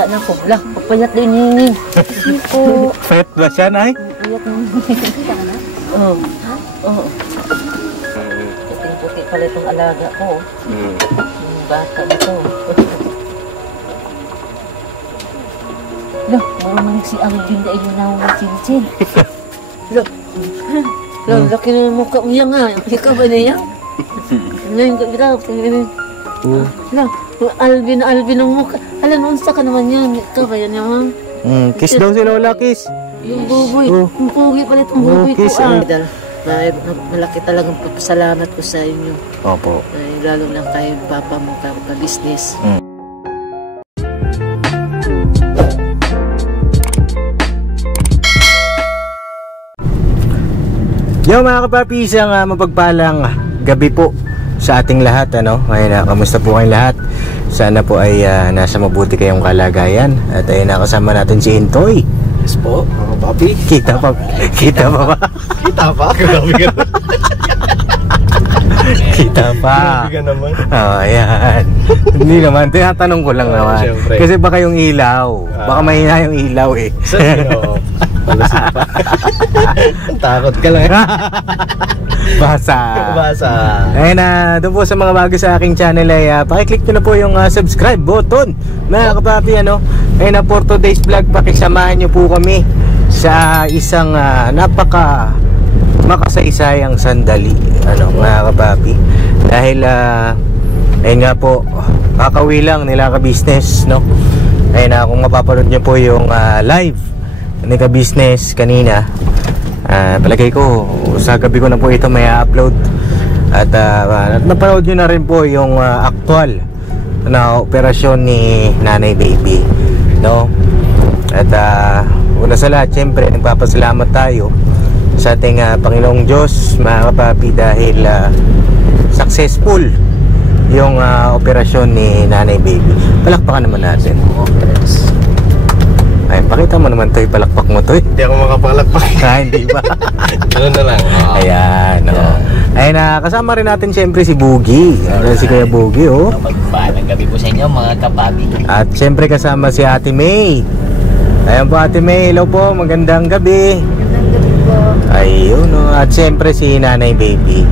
Kita na ko. Lah, pagpayat din yun. Sipo. Fat ba siya, Nay? Payat na. Kita ka na? Oo. Oo. Puting-puti pala itong alaga ko. Yung bata ito. Lah, marunong si Alvin na ilinaw ng chinchin. Lah, laki na yung mukha mo yan nga. Ikaw ba na yan? Ngayon ka ikaw. Lah, Alvin ang mukha. Alam, unsa ka naman yan. Ikaw ba yan yan? Kiss daw si Lola, kiss. Yung buboy. Yung pugi pala itong buboy ko. Malaki talagang papasalamat ko sa inyo. Opo. Lalo na kay papa mo ka-business. Yo mga kapapi, isang mapagpalang gabi po sa ating lahat, ano? Ayun, kamusta po kayong lahat? Sana po ay nasa mabuti kayong kalagayan. At ayun, nakasama natin si Intoy. Yes po, mga papi. Kita pa ba? Kita pa? Grabe ka naman. Kita pa. Grabe ka naman. Oh, ayan. Hindi naman, tinatanong ko lang naman. Siyempre. Kasi baka yung ilaw. Baka mahina yung ilaw eh. Oo. Palasip pa. Takot ka lang. Basa. Ayun na, doon po sa mga bago sa aking channel ay pakiclick nyo na po yung subscribe button. Mga kapapi, ano? Ayun na, for today's vlog, pakisamahan nyo po kami sa isang napaka makasaysayang sandali, ano, mga kapapi. Dahil ayun nga po, kakauwi lang nila ka-business, no? Ayun na, kung mapapanood nyo po yung live ni ka-business kanina, palagay ko sa gabi ko na po ito may upload. At napanood nyo na rin po yung actual na operasyon ni Nanay Baby, no? At una sa lahat, syempre nagpapasalamat tayo sa ating Panginoong Diyos, mga kapapi, dahil successful yung operasyon ni Nanay Baby. Palakpakan naman natin. Ay, pakita mo naman to, palakpak mo to. Hindi ako makapalakpak. Hindi ba? Ano na lang? Ayan, ayun, kasama rin natin syempre si Boogie. Si Kuya Boogie, oh. Magpalang gabi po sa inyo, mga kapabi. At syempre kasama si Ate May. Ayan po, Ate May, hello po, magandang gabi. Magandang gabi po. Ayun, at syempre si Nanay Baby.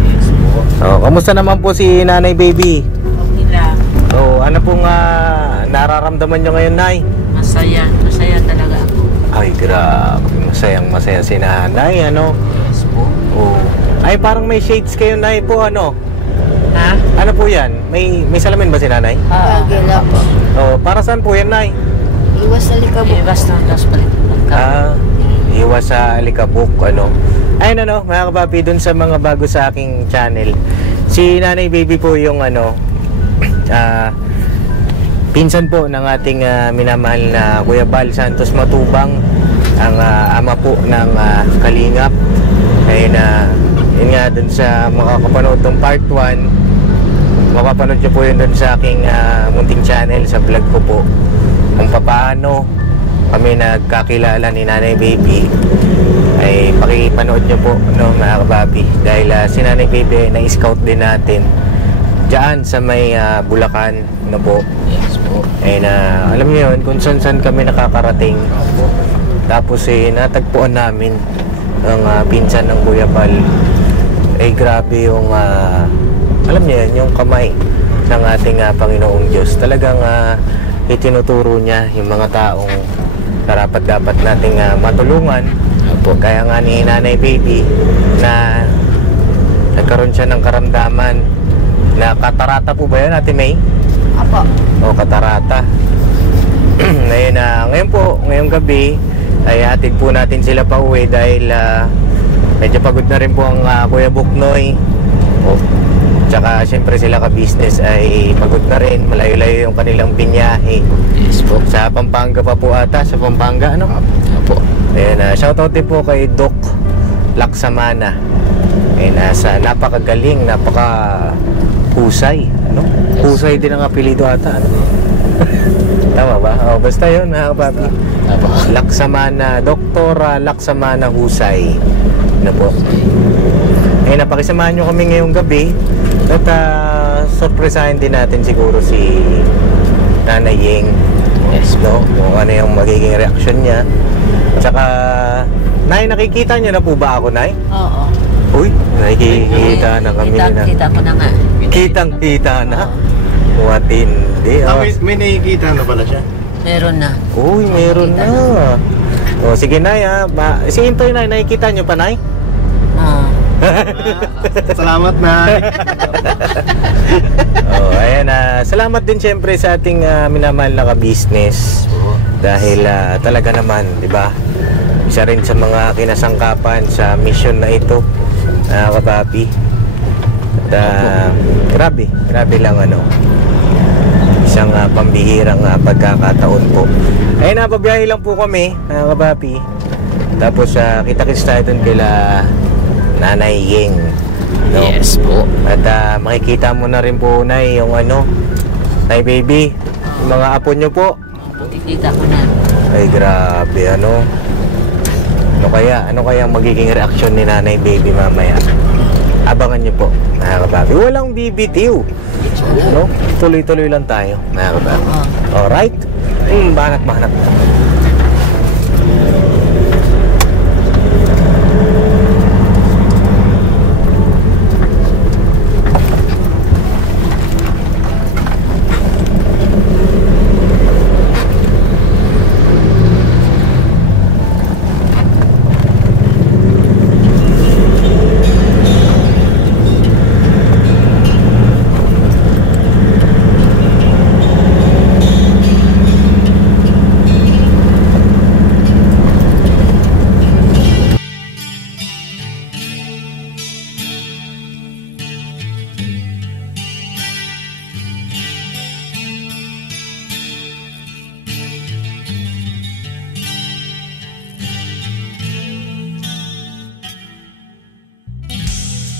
Kamusta naman po si Nanay Baby? Okay lang. Ano pong nararamdaman nyo ngayon, Nay? Masaya talaga ako. Ay, grabe, masaya si Nanay, ano? Yes po. Ay, parang may shades kayo, Nay po, ano? Ha? Ano po yan? May salamin ba si Nanay? Gila po. Para saan po yan, Nay? Iwas sa likabok. Iwas na, tapos palit. Iwas sa alikabok, ano? Ayun, ano, mga kapapi, dun sa mga bago sa aking channel, si Nanay Baby po yung, ano, pinsan po ng ating minamahal na Kuya Bal Santos Matubang, ang ama po ng Kalingap. Ayun, yun nga, dun sa makakapanood ng part 1, mapapanood nyo po yun dun sa aking munting channel, sa vlog ko po, kung paano kami nagkakilala ni Nanay Baby. Ay pakipanood nyo po, no, mga kababi, dahil si Nanay Baby ay na-scout din natin diyan sa may Bulacan, no po. Yes po. Ay alam niyo yun, kung saan kami nakakarating. Tapos natagpuan namin ang pinsan ng Kuya Bal. Grabe yung alam niyo yun, yung kamay ng ating Panginoong Diyos. Talagang itinuturo niya yung mga taong dapat nating matulungan. Kaya nga ni Nanay Baby na nagkaroon siya ng karamdaman na katarata po ba yan, Ate May? Apo. Katarata. Ngayon po, ngayong gabi ay hatid po natin sila pa uwi dahil medyo pagod na rin po ang Kuya Buknoy. Tsaka syempre sila ka-business ay pagod na rin, malayo-layo yung kanilang binyahe. Yes po. Sa Pampanga pa po ata, sa Pampanga, ano? Apo. Ayun, shoutout din po kay Doc Laksamana. Ayun, sa napakagaling, napaka-husay, ano? Husay din ang apelido ata, ano? Tama ba? Basta yun, mga kapapi. Laksamana, Dr. Laksamana Husay. Ano po? Ayun, napakisamahan nyo kami ngayong gabi. At surpresahin din natin siguro si Nanay Yeng. Yes, no? ano yung magiging reaksyon niya. Tsaka, Nay, nakikita niyo na po ba ako, Nay? Oo. Uy, nakikita na kami na. Kita ko na nga. Kitang-kita na. Matindi. May nakikita na pala siya. Meron na. Uy, meron na. O, sige, Nay, ha. Si Intoy, Nay, nakikita niyo pa, Nay? Salamat na. Ayan, salamat din syempre sa ating minamahal na ka-business. Dahil talaga naman, di ba? Isa rin sa mga kinasangkapan sa mission na ito, kapapi. At grabe lang isang pambihirang pagkakataon po. Ayun, pabiyahe lang po kami, kapapi. Tapos kita-kits tayo dun kila Nanay Yeng, no? Yes po. At makikita mo na rin po, Nay, yung Nay baby, yung mga apo nyo po. Nakikita ko na. Ay grabe, ano kaya magiging reaksyon ni Nanay baby mamaya? Abangan nyo po, mga kababi. Walang BBTU, no? Tuloy-tuloy lang tayo, mga kababi. Alright? Banat.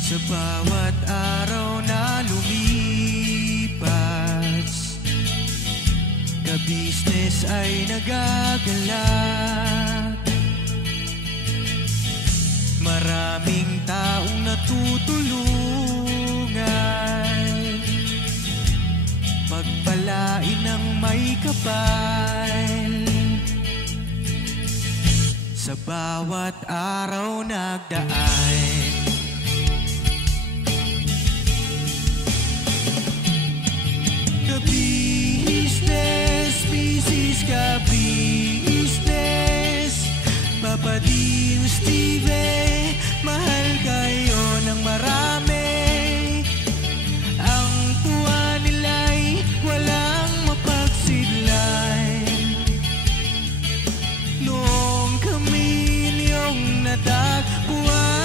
Sa bawat araw na lumipas, ka-business ay nagagalak. Maraming taong natutulungan, pagpalain ng may kapal. Sa bawat araw nagdaan, ka-business, business ka-business, Papa Dio, Steve, mahal kayo ng marami. Ang tuwa nila'y walang mapagsidlan. Noong kami niyong natagpuan,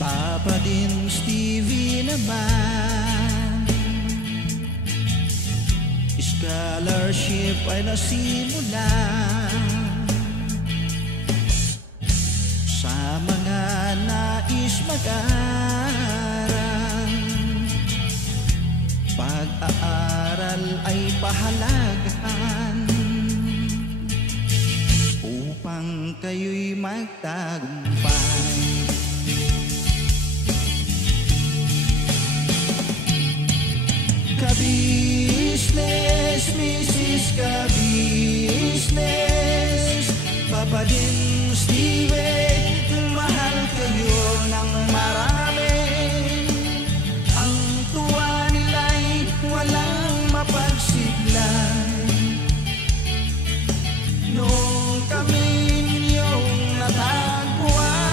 Papa din Stevie naman, scholarship ay nasimulan sa mga nais mag-aral. Pag-aaral ay pahalagahan upang kayo'y magtagumpay. Ka-business, Mrs. Ka-business, Papa din Steve, mahal kayo ng marami. Ang tuwa nila'y walang mapagsiglan. Noong kami ninyong natagpuan,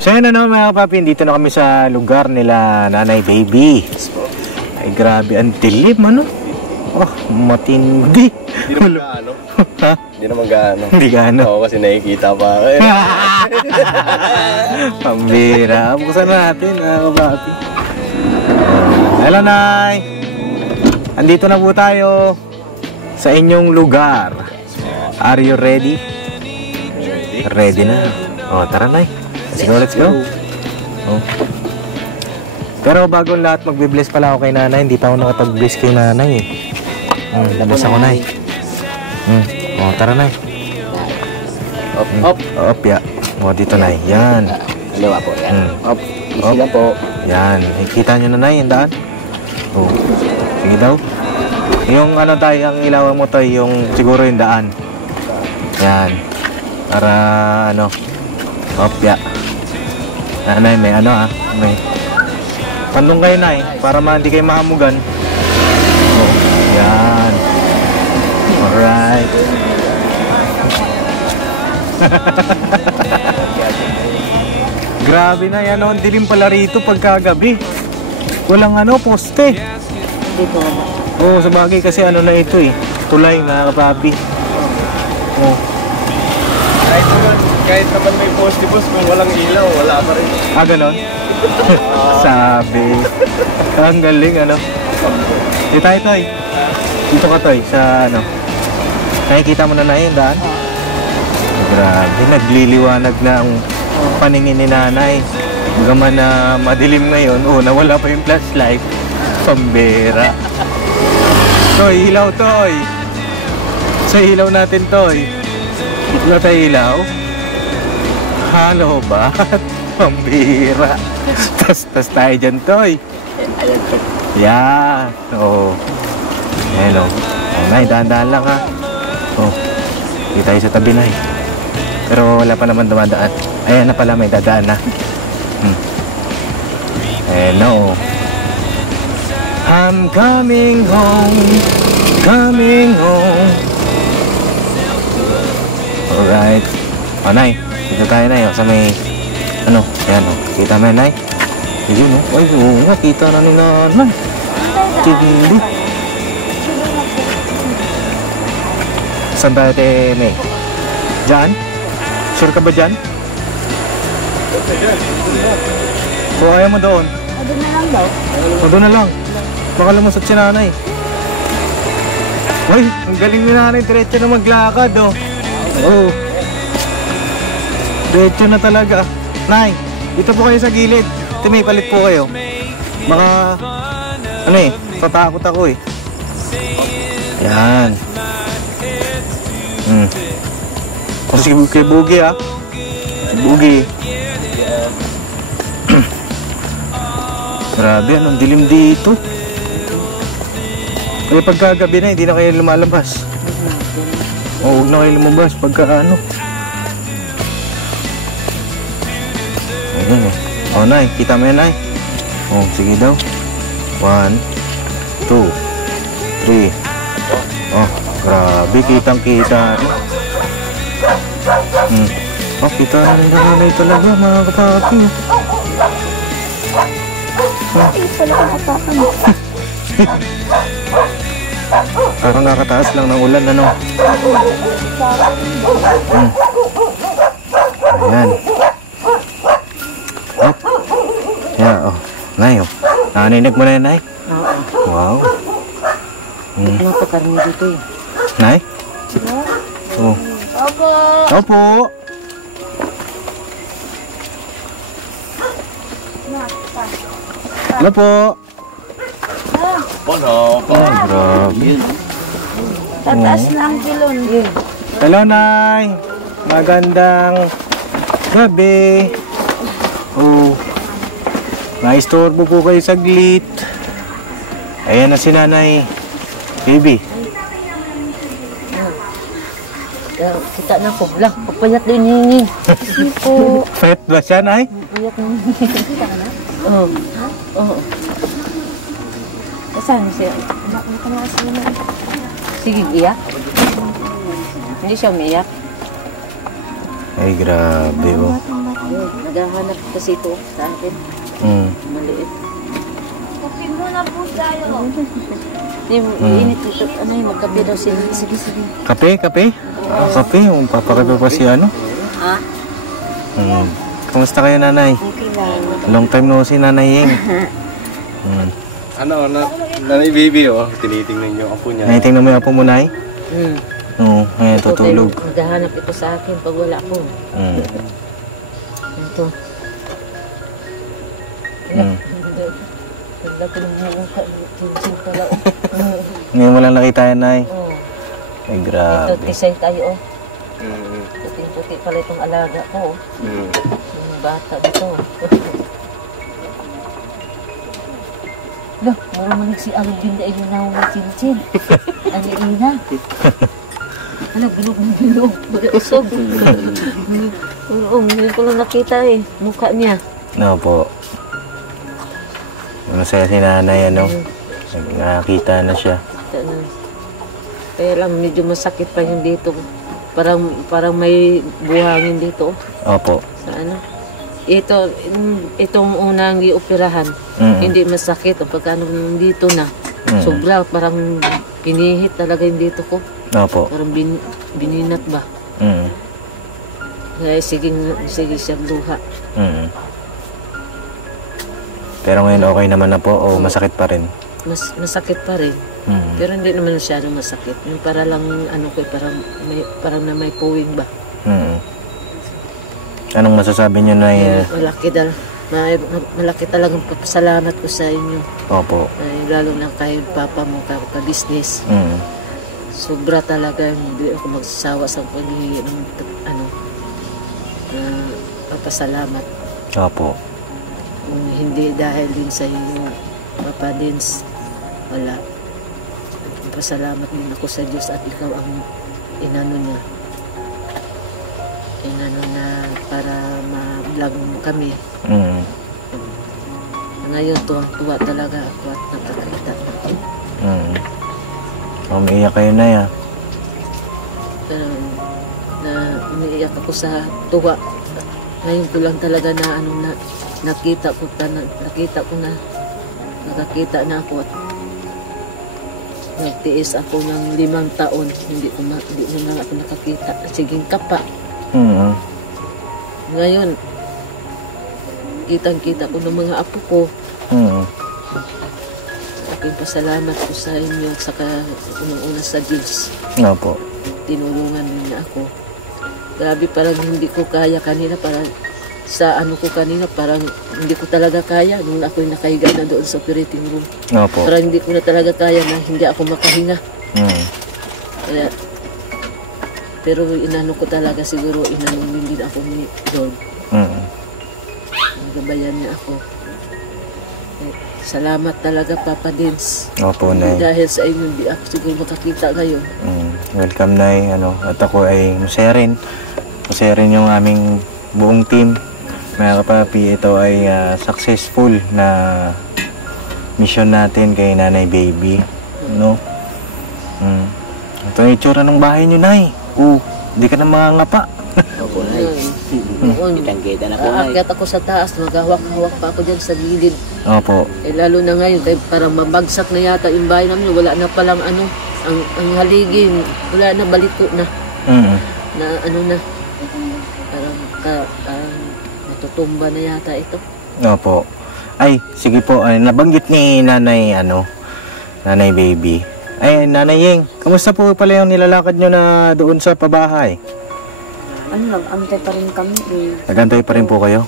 So yun ano mga kapapi, dito na kami sa lugar nila Nanay Baby. Ay grabe, ang dilim ano. Oh, matindi. Hindi naman gaano. Ha? Hindi naman gaano. Hindi gaano. Oo, kasi nakikita pa ako. Pambira. Buksan na natin mga kapapi. Hello Nay. Andito na po tayo sa inyong lugar. Are you ready? Ready na. Oh, tara Nay. Let's go. Oh. Pero bago lahat, magbe-bless pala ako kay Nanay. Hindi pa ako nakapag-bless kay Nanay eh. Bless ako Nay. Oh, tara Nay. Up. Up ya. Oh, dito Nay. Yan. Kaliwa po yan. Up. Easy lang po. Yan. Kita nyo na Nay, yung daan. Oh. Sige daw. Yung ano tayo, ang ilawan mo tayo, yung siguro yung daan. Yan. Para ano. Up ya. Nanay, may ano may pandong kayo Nay, para hindi kayo mahamugan. Oh, yan. Alright. Grabe na yan, ang dilim pala rito pagkagabi. Walang poste. Dito na. Oo, sa bagay kasi ano na ito eh. Tulay mga kapapi. Oh. Kahit naman may poste-post, kung walang ilaw, wala pa rin. Ah, ganon? Sabi. Ang galing, ano? Dito tayo, Toy. Dito ka, Toy, sa ano. Nakikita mo na yun, daan? Grabe, nagliliwanag na ang paningin ni Nanay. Bagaman na madilim ngayon, nawala pa yung flashlight. Pambera. Toy, ilaw, Toy. Sa ilaw natin, Toy. Wala tayo ilaw? Halo ba? Pambira. Tas tayo dyan, Toy. Yan. Oo. Ayan o. Nay, dahan-dahan lang ha. Oh. Hindi tayo sa tabi, Nay. Pero wala pa naman dumadaan. Ayan na pala, may dadaan na. Ayan o. I'm coming home. Coming home. Alright. O, Nay. Dito tayo, Nay. Sa may ano, ayan o. Kita mo yun, Nay? Yun o. Ay, oo nga. Kita na ni Nanay. Tindi. Saan tayo, May? Diyan? Sure ka ba dyan? O ayaw mo doon? Doon na lang daw. O doon na lang. Baka lumusot si Nanay. Uy, ang galing ni Nanay. Diretso na maglakad oh. Oo. Diretso na talaga. Nay, dito po kayo sa gilid. May palit po kayo. Baka, ano eh, tatakot ako eh. Yan. O sige, kay Bugi ah. Bugi. Grabe, anong dilim dito. Kaya pagkagabi na, hindi na kayo lumalabas. O, huwag na kayo lumabas pagka ano. Ayun eh. O, Nay, kita mo yan, Nay. O, sige daw. 1, 2, 3. Oh, grabe, kitang-kita. Oh, kita na rin Nanay talaga, mga kapatid. Parang nakataas lang ng ulan, ano? Ayan. Oh. Yeah, oh. Nay, oh. Naninig mo na yan, Nay? Oo. Wow. Ano pa karni dito eh? Nay? Oh. Opo. Opo. Hello po. Grabe. Tataas na ang kilon. Hello, Nay. Magandang gabi. Oh. Naistorbo po kayo saglit. Ayan na si Nanay Baby. Kita na ko. Lah, papayat din yun. Hindi po. Pet ba siya, Nay? Papayat na. Oo. Oo. Saan siya? Sige, iyak. Hindi siya umiyak. Ay, grabe oh. Naghahanap kasi ito sa akin. Maliit. Kape muna po tayo. Init ito. Ano yung magkape daw sila. Sige. Kape? Kape? Kape? Papakape pa si ano? Ha? Kamusta kayo, nanay? Okay lang. Long time no si Nanay Yeng. Nanay baby, oh. Tinitingnan yung apo niya. Naitingnan mo yung apo mo, Nay? Oo, ngayon Ito, tutulog. Naghahanap ito sa akin pag wala ko. Ito. Wala ko ng mukha. Chinchin pala. Ngayon mo lang nakita yan, Nay. Oo. Ay, Ito, grabe. tisay tayo. Puting-puti pala itong alaga ko. Yung bata dito. Loh, maramanig si Alvin na ilunaw ng chinchin. Ano ina? Ano, bilog. Wala usog. Oo, hindi ko lang nakita eh. Mukha niya. No po. Masaya si nanay, ano? Nakakita na siya. Kaya lang medyo masakit pa yung dito. Parang may buhangin dito. Opo. Sa ano? Itong unang ioperahan, hindi masakit. Pagka dito na, sobra, parang pinihit talaga yung dito ko. Opo. Parang bininat ba? Kaya sige siyang luha. Pero ngayon okay naman na po o masakit pa rin? Masakit pa rin. Pero hindi naman masyadong masakit. Yung para lang, parang na may puwing ba? Anong masasabi niyo, Nay? Malaki talagang pasalamat ko sa inyo. Opo. Lalo na kay papa mo, ka-business. Sobra talaga, hindi ako magsasawa sa paghihingi ng papasalamat. Opo. Kung hindi dahil din sa inyo, Papa Dins, wala. Pasalamat din ako sa Diyos at ikaw ang inano niya. Inano na para ma-vlog mo kami. Ngayon, tuwang-tuwa talaga ako at nakakita. Umiiyak kayo, Nay, ah. Umiiyak ako sa tuwa. Ngayon ko lang talaga na nakakita na ako at nagtiis ako ng 5 taon. Hindi naman ako nakakita. Siging kapa. Ngayon, kitang-kita ko ng mga apo ko. Aking pasalamat ko sa inyo at saka unang-una sa Diyos. Opo. Tinulungan niya ako. Grabe, parang hindi ko kaya kanina, parang sa ko kanina, parang hindi ko talaga kaya nung ako'y nakahiga na doon sa operating room. Opo. Parang hindi ko na talaga kaya na hindi ako makahinga. Kaya, pero inano ko talaga siguro, inanumin din ako ni Lord. Nagabayan niya ako. Salamat talaga, Papa Dins. Opo, Nay. Dahil sa inyo, hindi ako siguro makakita ngayon. Welcome, Nay. At ako ay masaya rin. Masaya rin yung aming buong team. Mga kapapi, ito ay successful na mission natin kay Nanay Baby. No? Ito yung itsura ng bahay niyo, Nay. Hindi ka na mangangapa. Opo, Nay. Kitang-kita na po, Nay. Aakyat ako sa taas, maghawak-hawak pa ako dyan sa gilid. Opo. Lalo na ngayon, parang mabagsak na yata yung bahay namin. Wala na palang ang haligi, wala na, baliko na. Na parang matutumba na yata ito. Opo. Ay, sige po. Nabanggit ni Nanay, Nanay Baby. Ay, Nanay Yeng, kamusta po pala yung nilalakad nyo na doon sa pabahay? Nag-antay pa rin kami eh. Nagantay pa rin po kayo?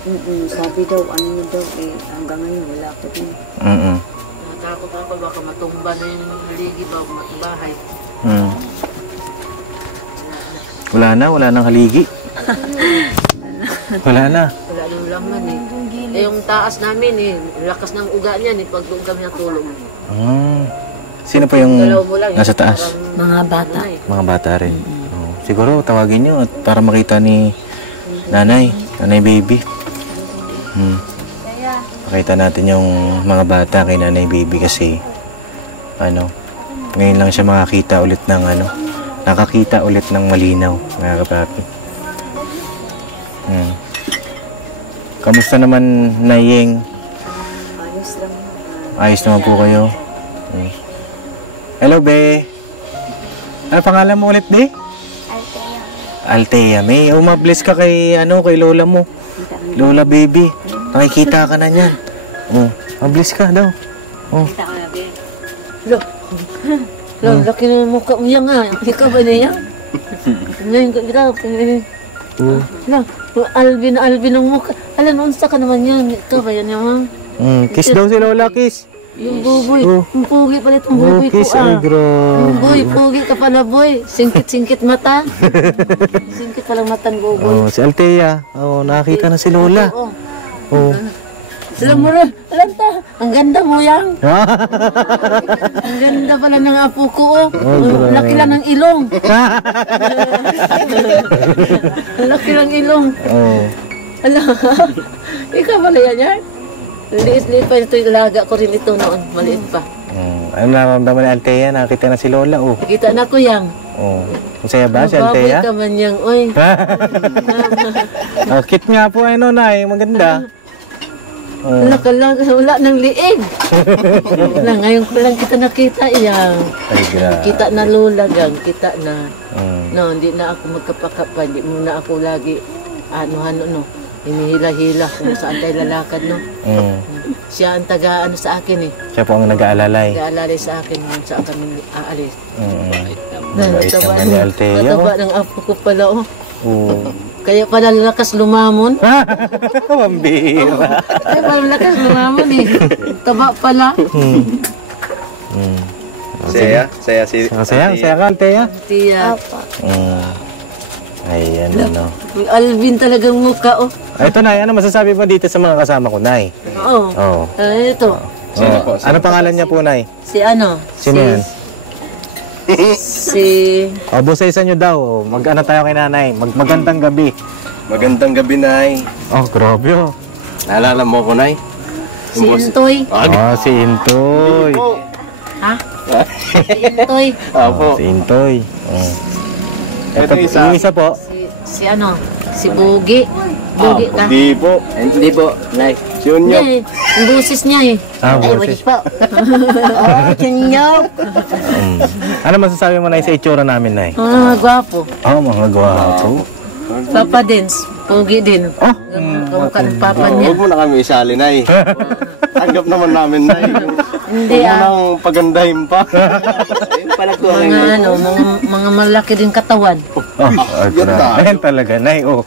Sabi daw, hanggang ngayon wala po din. Natakot ako, baka matumba na yung haligi ba, bahay. Wala nang haligi. Wala na. Wala nang laman eh. Yung taas namin lakas ng uga niyan pag doon kami natulog. Sino pa yung nasa taas? Mga bata. Mga bata rin. Siguro tawagin nyo at para makita ni Nanay Baby. Pakita natin yung mga bata kay Nanay Baby kasi ngayon lang siya nakakita ulit ng malinaw, mga kapapi. Kamusta naman, Naying? Ayos lang. Ayos naman po kayo. Hello, Be. Ano pangalan mo ulit, Be? Althea. May umabless ka kay, kay lola mo. Lola baby. Nakikita ka na niyan. Oh, mabless ka daw. Oh. Kita ko na, be. Laki na mukha mo yan nga. Ikaw ba na yan? Ngayon ka grabe. Alvin ang mukha. Alam, unsa ka naman yan. Ikaw ba yan yan? Kiss daw si Lola, kiss. Yung buboy. Yung pugi pala itong buboy ko Kiss, ay Yung boy, grabe. pugi ka pala boy. Singkit mata. Singkit palang mata ng buboy. Oh, si Althea. Oh, nakakita na si Lola. Oo. Oh. Sila mo rin. Alam ta, ang ganda mo yan. Ang ganda pala ng apo ko. grabe. Laki lang ng ilong. Laki lang ilong. Oh. Alam, ikaw pala yan. Liit-liit pa ito, ilaga ko rin ito noon. Maliit pa. Ano nararamdaman ni Althea? Nakita na si Lola, oh. Nakita na ko yan. Oh. Masaya ba si Baboy Althea? ka man yan, oy. Oh, cute nga po, Nay. Maganda. Oh. Wala nang liig. Ngayon ko lang kita nakita yan. Ay, grabe. Kita na lola gang, kita na. Mm. No, hindi na ako magkapakapa, hindi muna ako lagi, hinihila-hila kung saan tayo lalakad, no. Siya ang taga, sa akin eh. Siya po ang nag-aalalay. Nag-aalalay sa akin kung saan kami aalis. Mabait naman ni Althea, Mataba oh. ng apo ko pala, oh. Oh. Kaya pala lakas lumamon. Pambira. Kaya pala lakas lumamon eh. Taba pala. Saya Masaya ka, Althea? Tiya. Ayan, Alvin talagang mukha, oh. Ito, Nay, ano masasabi mo dito sa mga kasama ko, Nay? Oo. Oo. Ito. Ano pangalan niya po, Nay? Si ano? Sino yan? Si... O, busa-isa nyo daw. Mag-ano tayo kay Nanay? Magandang gabi. Magandang gabi, Nay. Oh, grabe, oh. Naalala mo ko, Nay? Si Intoy. Oh, si Intoy. Ha? Si Intoy. Oh, si Intoy. Oh. Ito, yung isa po. Si ano? Si Bugi. Bugi ka? Hindi po. Hindi po, Nay. Si Unyo. Hindi. Yung busis niya eh. Busis. po. Chinyok. Ano masasabi mo, Nay, sa itsura namin, Nay? Gwapo. Oh, mga gwapo. Papa Dins. Pugi din. Oh. Kamukha ng papa niya. Huwag mo na kami isali, Nay. Tanggap naman namin, Nay. Hindi Huwag mo nang pagandahin pa. Mga malaki din katawan. Oh, grabe. Ayan talaga, Nay. Oh,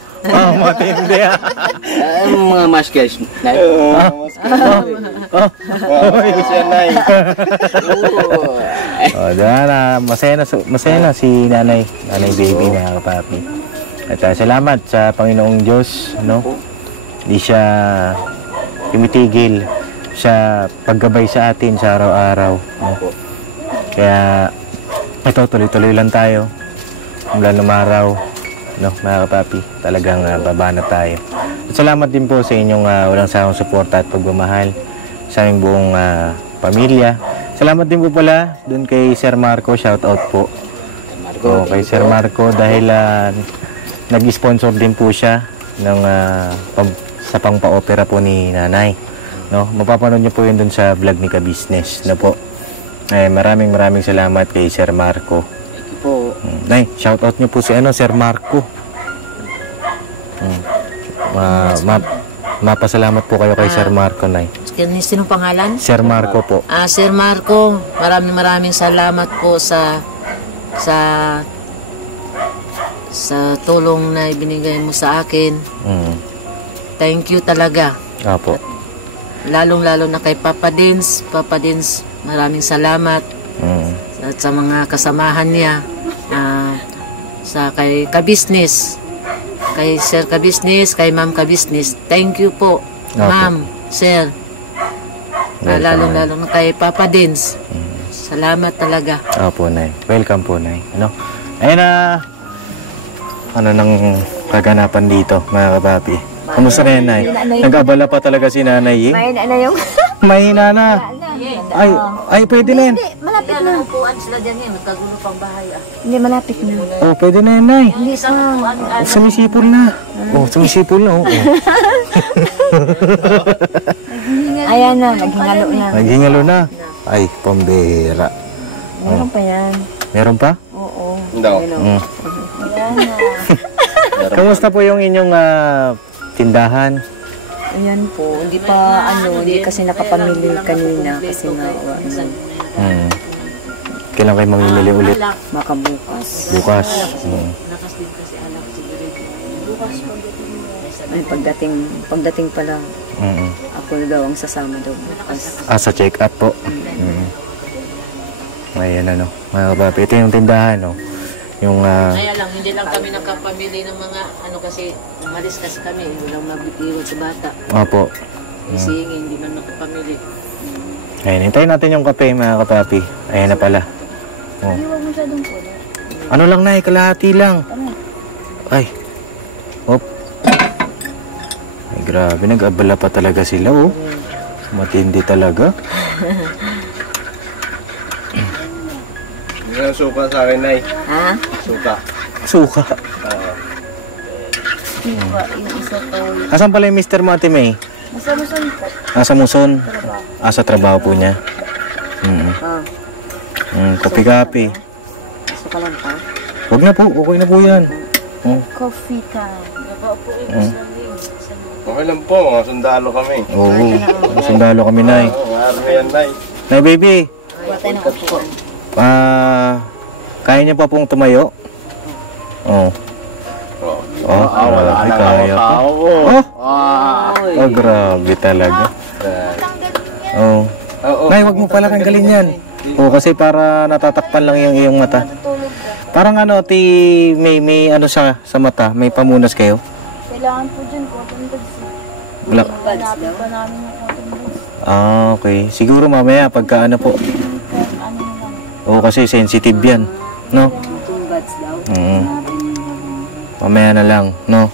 matindi ah. Mga maskers. Siya, Nay. Oh, diyan, masaya na si Nanay Baby, mga kapapi. At salamat sa Panginoong Diyos, no? Hindi siya tumitigil sa paggabay sa atin sa araw-araw, no? Kaya ito, tuloy-tuloy lang tayo hanggang lumaraw, no, mga kapapi. Talagang babana tayo. At salamat din po sa inyong walang sawang suporta at pagmamahal sa aming buong pamilya. Salamat din po pala dun kay Sir Marco, shout out po. Kay Sir Marco dahil nag-sponsor din po siya ng sa pangpa-opera po ni Nanay, no? Mapapanood niyo po 'yun dun sa vlog ni Ka-Business na po. Maraming salamat kay Sir Marco. Thank you po. Nay, shout out niyo po si Sir Marco. Mapasalamat po kayo kay Sir Marco, Nay. Sino pangalan? Sir Marco po. Sir Marco, maraming salamat po sa tulong na ibinigay mo sa akin. Thank you talaga. Apo. Lalong-lalo na kay Papa Dins. Papa Dins, maraming salamat. At sa mga kasamahan niya. Sa kay Ka-Business. Kay Sir Ka-Business, kay Ma'am Ka-Business. Thank you po, Ma'am, Sir. Lalong-lalo na kay Papa Dins. Salamat talaga. Opo, Nay. Welcome po, Nay. Ayun ano nang kaganapan dito, mga kapapi? Kamusta na yan, Nay? Nag-abala pa talaga si Nanay, eh? Mahina na yung... Mahina na. Ay, pwede na yan. Malapit na. Upuan sila dyan eh, magkagulo pang bahay. Hindi, malapit na. Oh, pwede na yan, Nay. Hindi sa... Sumisipol na. Oh, sumisipol na, oh. Ayan na, naghingalo na. Naghingalo na. Ay, pambira. Meron pa yan. Meron pa? Oo. Hindi ako. Mm. Ayan na. Kamusta po yung inyong tindahan? Ayan po, hindi pa hindi kasi nakapamili kanina kasi nga Kailan kayo mamimili ulit? makabukas. Bukas. Ay, pagdating pa lang, ako na daw ang sasama daw bukas. Sa check-up po. Ayan mga kapapi. Ito yung tindahan, no? Yung, Kaya lang, hindi lang kami nakapamili ng mga kasi umalis kasi kami, walang mabibiwan sa bata. opo. Kasi hindi man nakapamili. Ayan, hintayin natin yung kape, mga kapapi. Ayan na pala. Oh. Ano lang na, kalahati lang. Ay. Hop. Ay, grabe, nag-abala pa talaga sila, oh. Matindi talaga. Yung suka sa akin, Nay. Ha? Suka. Suka. Diba, yung isa to. Asan pala yung Mr. mo, Ate May? Masamusan po. Nasa Muson. Sa trabaho po niya. Kape-kape. Gusto ka lang pa? Huwag na po, okay na po yan. Coffee time. Okay lang po, mga sundalo kami. Oo, sundalo kami, Nay. Oo, araw yan, Nay. Nay, baby. Buwan tayo ng upo. Kaya niya pa pong tumayo? Oo. Wala ay, na kaya pa. Grabe talaga. Oo. Nay, wag mo pala tanggalin yan. Kasi para natatakpan lang yung iyong mata. Parang may sa mata, may pamunas kayo? Kailangan po dyan, cotton buds. Wala. Hanapin pa namin yung cotton buds. Okay. Siguro mamaya pagka po. Kasi sensitive yan, no? Cotton buds daw. Mamaya na lang, no?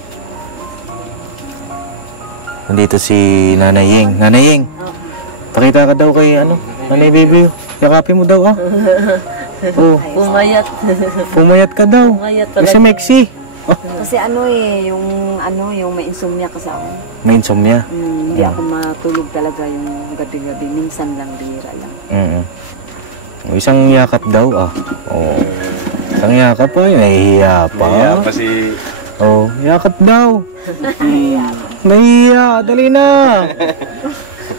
Nandito si Nanay Ying. Nanay Ying, pakita ka daw kay Nanay Baby. Yakapin mo daw, Pumayat. Pumayat ka daw. Pumayat Kasi Mexi. Kasi yung may insomnia kasi ako. May insomnia. Hindi ako matulog talaga yung gabi-gabi. Minsan lang, bihira lang. Isang yakap daw, Isang yakap ay nahihiya pa. Kaya pa si... Yakap daw. Nahihiya, dali na.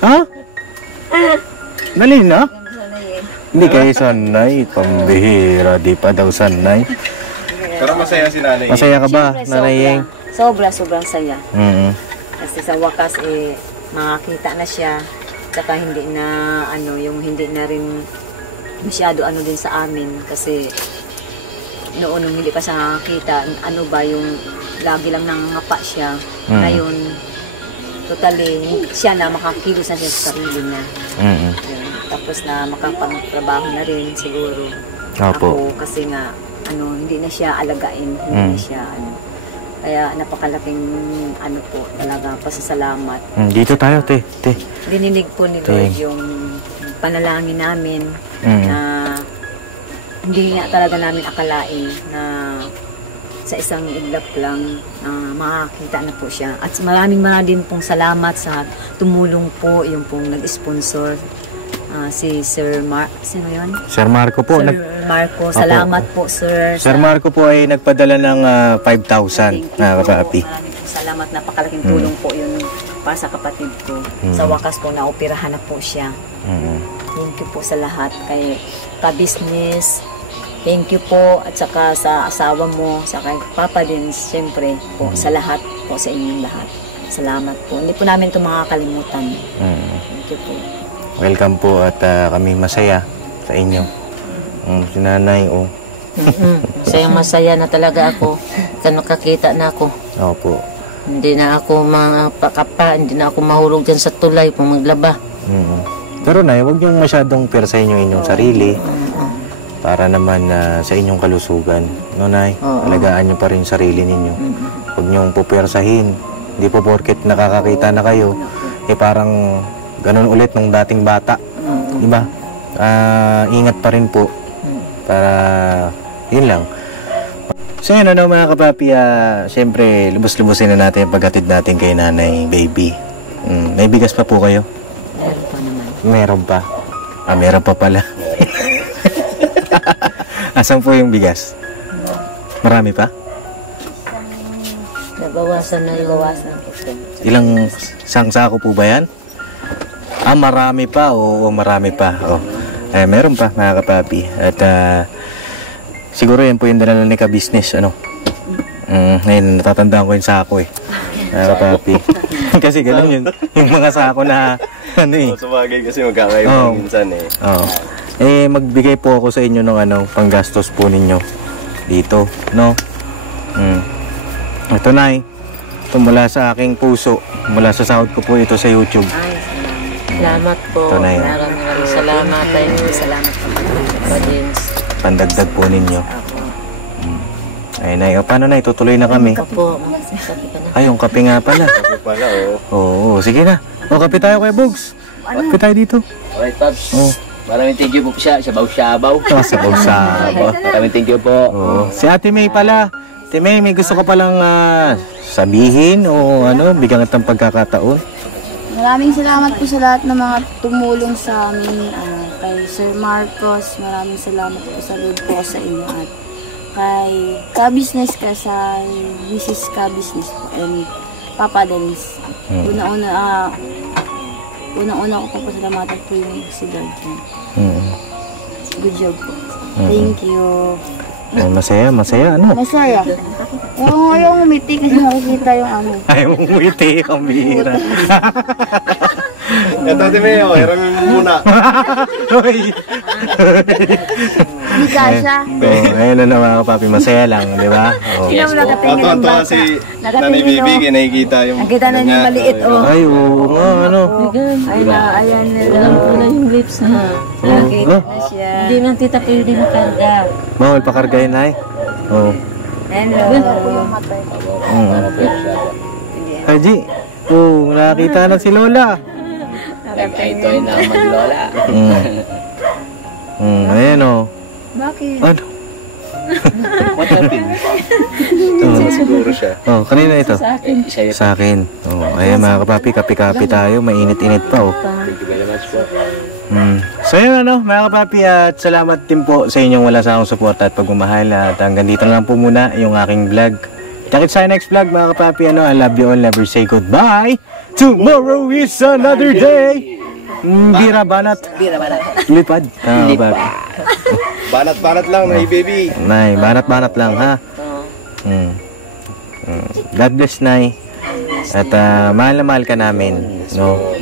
Ha? Dali na? Hindi kayo sanay, pambihira, di pa daw sanay. Pero masaya si Nanay. Masaya ka ba, Nanay Ying? Sobrang saya. Kasi Kasi sa wakas, makakita na siya. Saka hindi na, hindi na rin masyado din sa amin. Kasi noon nung hindi pa siya nakakita, yung lagi lang nangangapa siya. Ngayon, totally, siya na makakilos na siya sa sarili niya. Ayun. Tapos na makapagtrabaho na rin siguro. Ako kasi nga, hindi na siya alagain. Hindi na siya, Kaya napakalaking po, talaga pasasalamat. Dito tayo, te. Dininig po ni Lord yung panalangin namin na hindi nga talaga namin akalain na sa isang iglap lang makakita na po siya. At maraming din pong salamat sa tumulong po, yung pong nag-sponsor. Si Sir sino yun? Sir Marco po. Sir Marco, salamat po, Sir. Sir Marco po ay nagpadala ng 5,000 na kapapi. Maraming salamat, napakalaking tulong po yun para sa kapatid ko. Sa wakas po, naoperahan na po siya. Thank you po sa lahat. Kay ka-business, thank you po. At saka sa asawa mo, sa kay Papa din, siyempre po, sa lahat po, sa inyong lahat. Salamat po. Hindi po namin ito makakalimutan. Thank you po. Welcome po at kami masaya sa inyo. Si Nanay, Masaya na talaga ako. Nakakita na ako. Opo. Hindi na ako mapakapa, hindi na ako mahulog dyan sa tulay kung maglaba. Pero Nay, huwag niyong masyadong persahin yung inyong sarili. Para naman sa inyong kalusugan. No, Nay? Alagaan niyo pa rin sarili ninyo. Huwag niyong pupersahin. Hindi po porket nakakakita na kayo, parang ganun ulit nung dating bata. Diba? Ingat pa rin po. Para, yun lang. So yun ano mga kapapi, syempre lubos-lubosin na natin yung paghatid natin kay Nanay Baby. May bigas pa po kayo? Meron pa naman. Meron pa. Meron pa pala. Asan po yung bigas? Marami pa? Nabawasan na yung Ilang sako po ba yan? Marami pa. Oo, marami pa. Oh. Meron pa mga kapapi. At siguro yan po yung dala ni ka-business. Ano? Ngayon, natatandaan ko yung sako eh. Mga kapapi. Kasi gano'n yun. Yung mga sako na ano eh. Sa bagay kasi magkakaiba minsan eh. Oo. Magbigay po ako sa inyo ng panggastos po ninyo dito, no? Ito na ito mula sa aking puso, mula sa sahod ko po ito sa YouTube. Ay, salamat po. Ito na yun. Maraming salamat. Salamat po. James. Pandagdag po ninyo. Ay, Nay. Paano na? Tutuloy na kami. Kapo. Ay, yung kape nga pala. Ako pala, Oo, sige na. Kape tayo Kuya Bugs. Kape tayo dito. Alright, Pops. Maraming thank you po siya. Sabaw-sabaw. Sabaw-sabaw. Maraming thank you po. Si Ate May pala. Ate May, may gusto ka palang sabihin o bigyan kita ng pagkakataon? Maraming salamat po sa lahat ng mga tumulong sa amin. Kay Sir Marcos, maraming salamat po sa loob po sa inyo. At kay ka-business ka sa Mrs. Ka-business po. And Papa Dennis. Unang-una ko po pasalamatan po yung si Lord. Good job po. Thank you. Masaya, Masaya. Ayaw umiti kasi makikita yung Ayaw umiti, ang bihira. Ito, Ate May, hiramin mo muna. Hindi kasha. Ayun na mga kapapi, masaya lang, di ba? Sino mo nakatingin ng Ito bata? kasi Nanay Baby, nakikita yung... Nakita na niya maliit, Ay, oo nga, Ayan na yung lips na. Nakita na siya. Hindi man tita pwede makarga. Bawal pakargayin, Nay. Oo. Hello. Haji, nakita na si Lola. Ito ay naman, Lola. Ayan o. Bakit? Ano? What happened? Siguro siya. Kanina ito? Isa Sa akin. Ayan mga kapapi, kapi-kapi tayo. Mainit-init pa Thank you very much po. So yun mga kapapi, at salamat din po sa inyong wala sa akong suporta at pagmamahal. At hanggang dito lang po muna yung aking vlog. Kita-kits sa next vlog mga kapapi. I love you all, never say goodbye. Tomorrow is another day. Bira banat. Lipad. Banat-banat lang, Nanay Baby. Nay, banat-banat lang ha. God bless, Nay. At mahal na mahal ka namin, no?